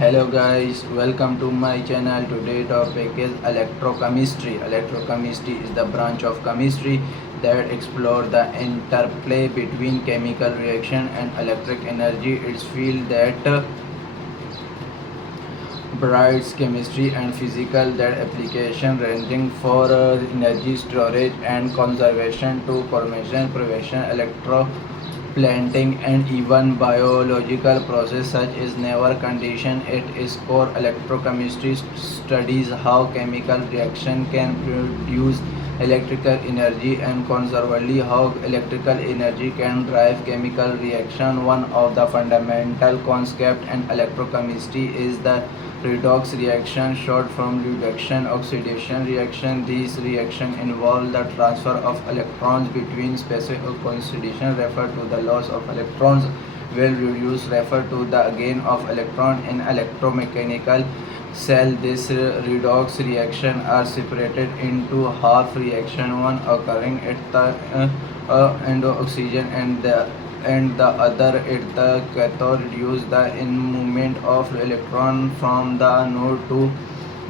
Hello guys, welcome to my channel. Today topic is electrochemistry. Electrochemistry is the branch of chemistry that explore the interplay between chemical reaction and electric energy. It's field that brights chemistry and physical that application ranging for energy storage and conservation to formation, prevention, planting and even biological process such as never condition at its core. Electrochemistry studies how chemical reaction can produce electrical energy and conversely how electrical energy can drive chemical reaction. One of the fundamental concepts in electrochemistry is the redox reaction, short from reduction oxidation reaction. These reactions involve the transfer of electrons between species. Oxidation refer to the loss of electrons, while reduce refer to the gain of electron in electromechanical cell. This redox reaction are separated into half reaction, one occurring at the end of oxygen and the other at the cathode. Reduce the in movement of electron from the node to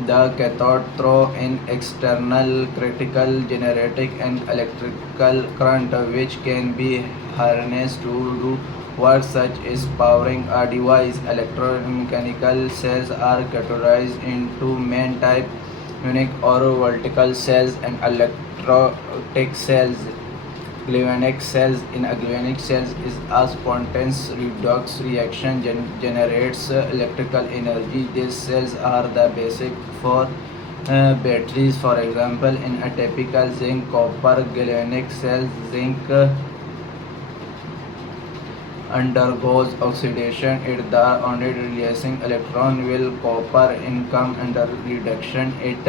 the cathode through an external critical generating an electrical current which can be harnessed to do work such as powering a device. Electromechanical cells are categorized into main type, unique or vertical cells, and electrolytic cells. Galvanic cells. In a galvanic cells is a spontaneous redox reaction generates electrical energy. These cells are the basic for batteries. For example, in a typical zinc copper galvanic cell, zinc undergoes oxidation at the only releasing electron, will copper income under reduction at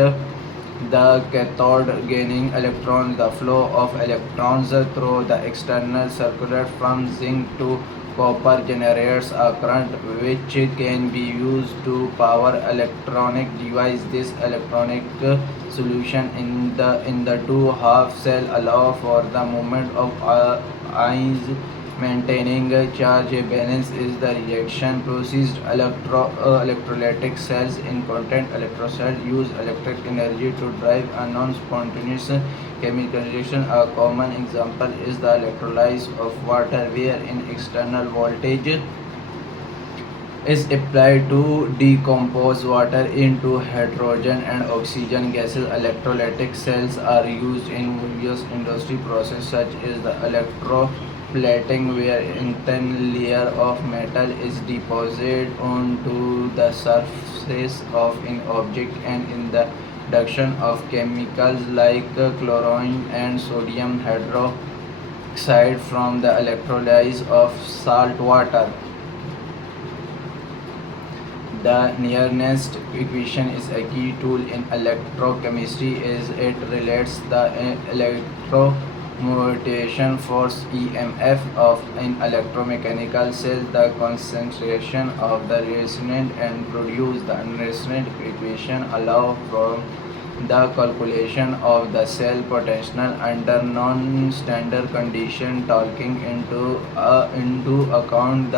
the cathode gaining electrons. The flow of electrons through the external circuit from zinc to copper generates a current which can be used to power electronic device. This electronic solution in the two half cell allow for the movement of ions. Maintaining charge balance is the reaction process. Electrolytic cells in content electrocytes use electric energy to drive a non-spontaneous chemical reaction. A common example is the electrolysis of water, where an external voltage is applied to decompose water into hydrogen and oxygen gases. Electrolytic cells are used in various industry processes such as the electroplating, where a thin layer of metal is deposited onto the surface of an object, and in the production of chemicals like chlorine and sodium hydroxide from the electrolysis of salt water. The nearest equation is a key tool in electrochemistry as it relates the electromutation force EMF of an electromechanical cell. The concentration of the resonant and produce the resonant equation allow for the calculation of the cell potential under non-standard condition, taking into account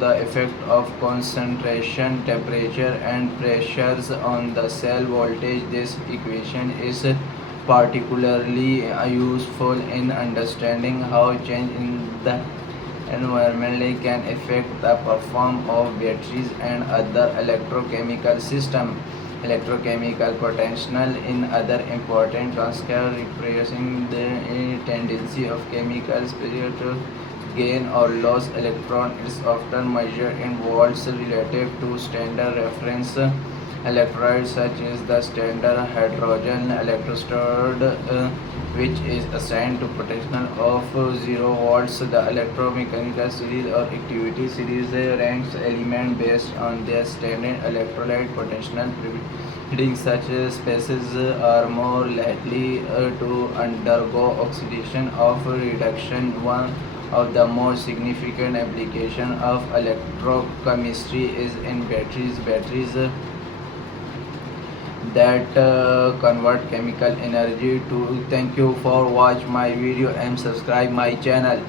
the effect of concentration, temperature, and pressures on the cell voltage. This equation is particularly useful in understanding how change in the environment can affect the performance of batteries and other electrochemical systems. Electrochemical potential in other important concepts representing the tendency of chemicals to gain or lose electron is often measured in volts relative to standard reference electrodes such as the standard hydrogen electrode, which is assigned to potential of 0 volts. The electromechanical series or activity series ranks elements based on their standard electrolyte potential. Reading such species are more likely to undergo oxidation of reduction. One of the most significant application of electrochemistry is in batteries. Batteries that convert chemical energy to. Thank you for watch my video and subscribe my channel.